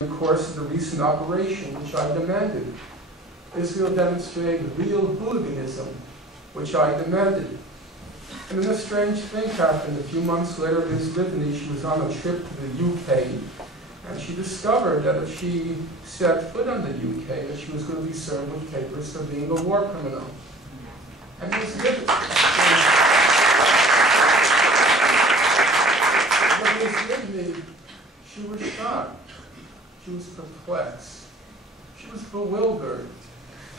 the course of the recent operation, which I demanded. Israel demonstrated real hooliganism, which I demanded. And then a strange thing happened. A few months later, Ms. Livni, she was on a trip to the UK, and she discovered that if she set foot on the UK, that she was going to be served with papers for being a war criminal. And Ms. Livni, she was shocked. She was perplexed. She was bewildered.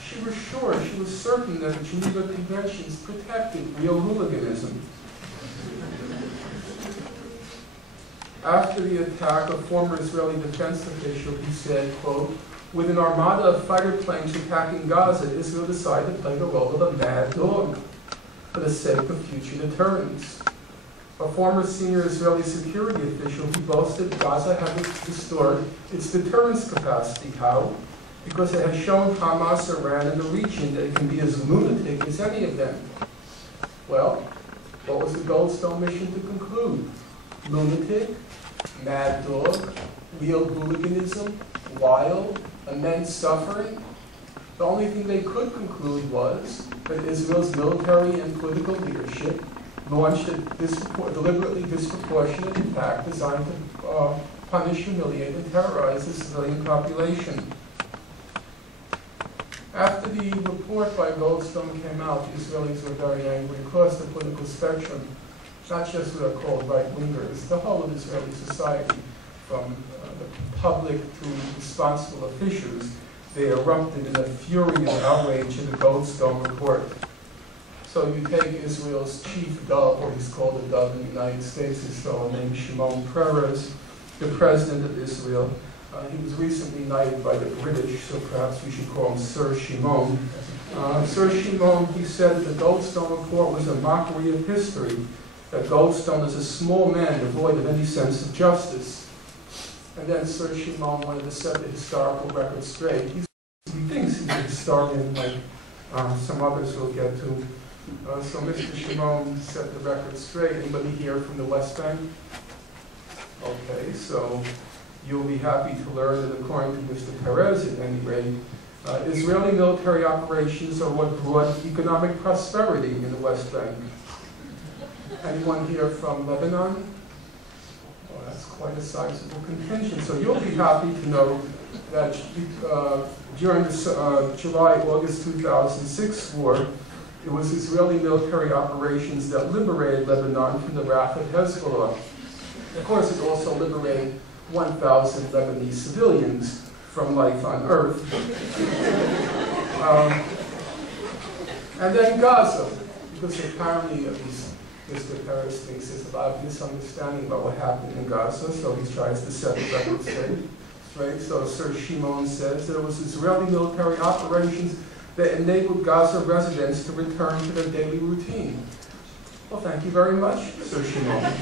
She was sure, she was certain that the Geneva Conventions protected real hooliganism. After the attack, a former Israeli defense official, he said, quote, "With an armada of fighter planes attacking Gaza, Israel decided to play the role of a mad dog for the sake of future deterrence." A former senior Israeli security official, he boasted Gaza had restored its deterrence capacity. How? Because it has shown Hamas, Iran, and the region that it can be as lunatic as any of them. Well, what was the Goldstone mission to conclude? Lunatic, mad dog, real hooliganism, wild, immense suffering? The only thing they could conclude was that Israel's military and political leadership launched a deliberately disproportionate attack designed to punish, humiliate, and terrorize the civilian population. After the report by Goldstone came out, the Israelis were very angry across the political spectrum, not just what are called right-wingers, the whole of Israeli society, from the public to responsible officials. They erupted in a fury and outrage at the Goldstone report. So you take Israel's chief dove, or he's called a dove in the United States, his fellow named Shimon Peres, the president of Israel. He was recently knighted by the British, so perhaps we should call him Sir Shimon. Sir Shimon, he said the Goldstone report was a mockery of history, that Goldstone is a small man devoid of any sense of justice. And then Sir Shimon wanted to set the historical record straight. He thinks he's a historian, like some others we'll get to. So Mr. Shimon set the record straight. Anybody here from the West Bank? Okay, so you'll be happy to learn that according to Mr. Perez, at any rate, Israeli military operations are what brought economic prosperity in the West Bank. Anyone here from Lebanon? Well, that's quite a sizable contingent. So you'll be happy to know that during the July-August 2006 war, it was Israeli military operations that liberated Lebanon from the wrath of Hezbollah. Of course, it also liberated 1,000 Lebanese civilians from life on Earth. And then Gaza, because apparently, at least Mr. Peres thinks there's a lot of misunderstanding about what happened in Gaza, so he tries to set the record straight. So Sir Shimon says there was Israeli military operations that enabled Gaza residents to return to their daily routine. Well, thank you very much, Sir Shimon.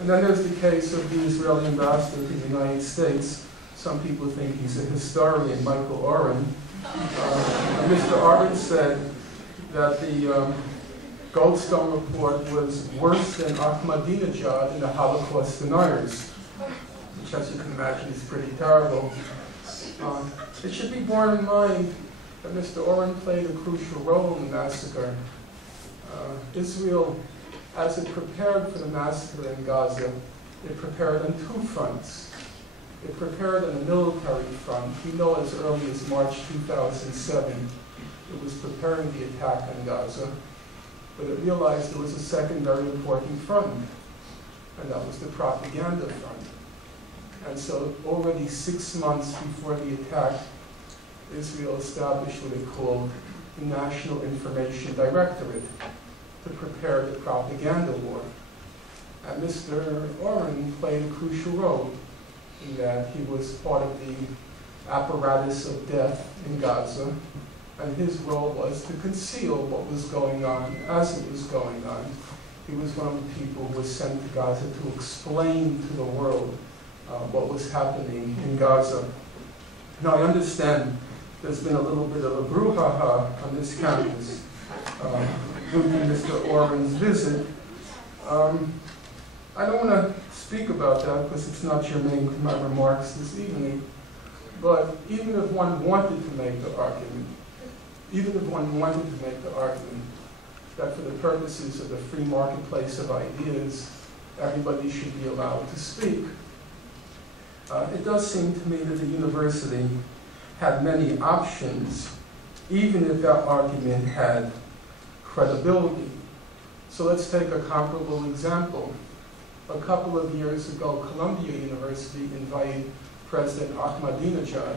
And then there's the case of the Israeli ambassador to the United States. Some people think he's a historian, Michael Oren. Mr. Oren said that the Goldstone report was worse than Ahmadinejad and the Holocaust deniers, which, as you can imagine, is pretty terrible. It should be borne in mind that Mr. Oren played a crucial role in the massacre. Israel, as it prepared for the massacre in Gaza, it prepared on two fronts. It prepared on a military front. We know as early as March 2007, it was preparing the attack on Gaza, but it realized there was a second very important front, and that was the propaganda front. And so already 6 months before the attack, Israel established what it called the National Information Directorate to prepare the propaganda war. And Mr. Oren played a crucial role in that. He was part of the apparatus of death in Gaza, and his role was to conceal what was going on as it was going on. He was one of the people who was sent to Gaza to explain to the world what was happening in Gaza. Now, I understand there's been a little bit of a brouhaha on this campus due to Mr. Oren's visit. I don't want to speak about that because it's not germane to my remarks this evening. But even if one wanted to make the argument, that for the purposes of the free marketplace of ideas, everybody should be allowed to speak, it does seem to me that the university had many options, even if that argument had credibility. So let's take a comparable example. A couple of years ago, Columbia University invited President Ahmadinejad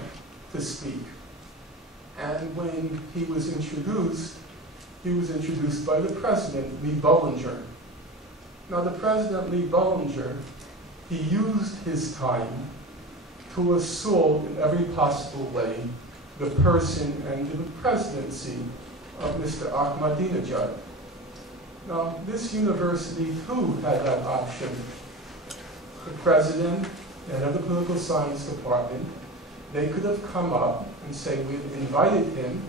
to speak. And when he was introduced by the president, Lee Bollinger. Now the president, Lee Bollinger, he used his time to assault in every possible way the person and the presidency of Mr. Ahmadinejad. Now, this university too had that option. The president and of the political science department, they could have come up and say, we've invited him,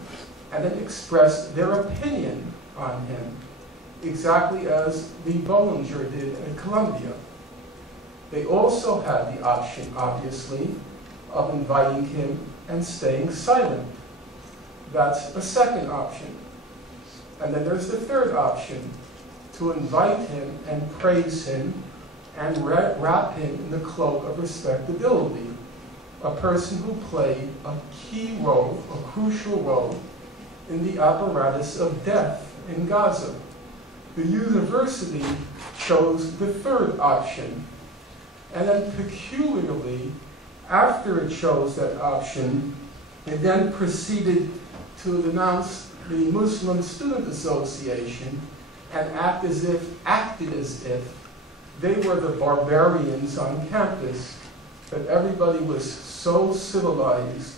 and then expressed their opinion on him, exactly as Lee Bollinger did at Columbia. They also had the option, obviously, of inviting him and staying silent. That's a second option. And then there's the third option, to invite him and praise him and wrap him in the cloak of respectability. A person who played a key role, a crucial role, in the apparatus of death in Gaza. The university chose the third option, and then peculiarly, after it chose that option, it then proceeded to denounce the Muslim Student Association and acted as if they were the barbarians on campus, that everybody was so civilized,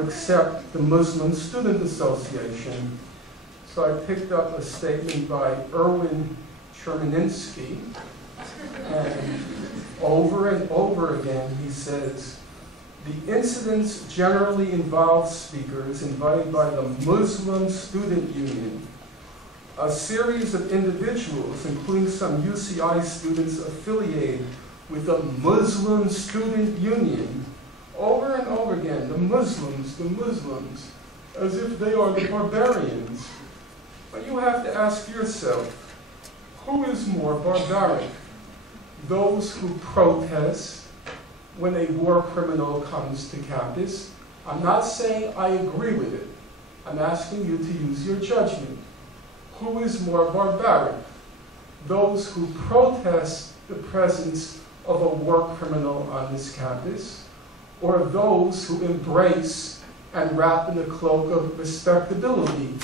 except the Muslim Student Association. So I picked up a statement by Erwin Chermaninsky, and over again he says, the incidents generally involve speakers invited by the Muslim Student Union. A series of individuals, including some UCI students affiliated with the Muslim Student Union, over and over again, the Muslims, as if they are the barbarians. But you have to ask yourself, who is more barbaric? Those who protest when a war criminal comes to campus? I'm not saying I agree with it. I'm asking you to use your judgment. Who is more barbaric? Those who protest the presence of a war criminal on this campus, or those who embrace and wrap in the cloak of respectability?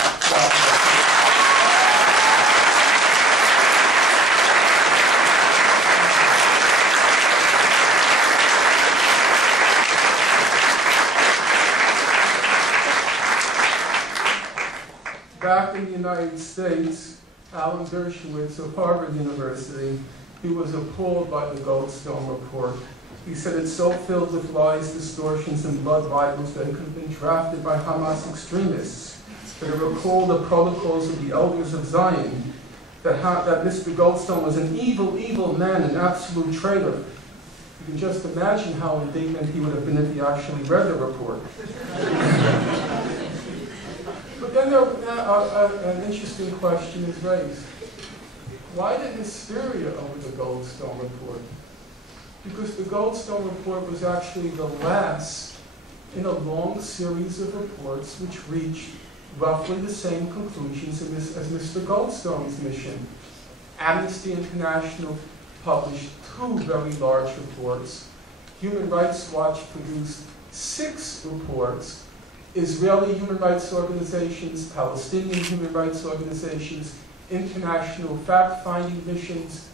Back in the United States, Alan Dershowitz of Harvard University, he was appalled by the Goldstone report. He said it's so filled with lies, distortions, and blood libels that it could have been drafted by Hamas extremists, that it recalled the protocols of the elders of Zion, that Mr. Goldstone was an evil, evil man, an absolute traitor. You can just imagine how indignant he would have been if he actually read the report. But then an interesting question is raised. Why the hysteria over the Goldstone report? Because the Goldstone report was actually the last in a long series of reports which reached roughly the same conclusions as Mr. Goldstone's mission. Amnesty International published 2 very large reports. Human Rights Watch produced 6 reports. Israeli human rights organizations, Palestinian human rights organizations, international fact-finding missions,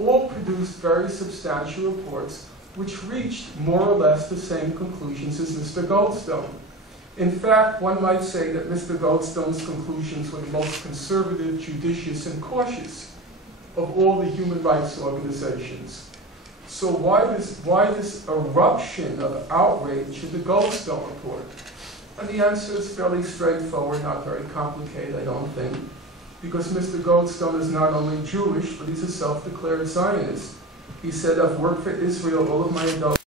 all produced very substantial reports which reached more or less the same conclusions as Mr. Goldstone. In fact, one might say that Mr. Goldstone's conclusions were the most conservative, judicious, and cautious of all the human rights organizations. So why this eruption of outrage at the Goldstone report? And the answer is fairly straightforward, not very complicated, I don't think. Because Mr. Goldstone is not only Jewish, but he's a self-declared Zionist. He said, I've worked for Israel all of my adult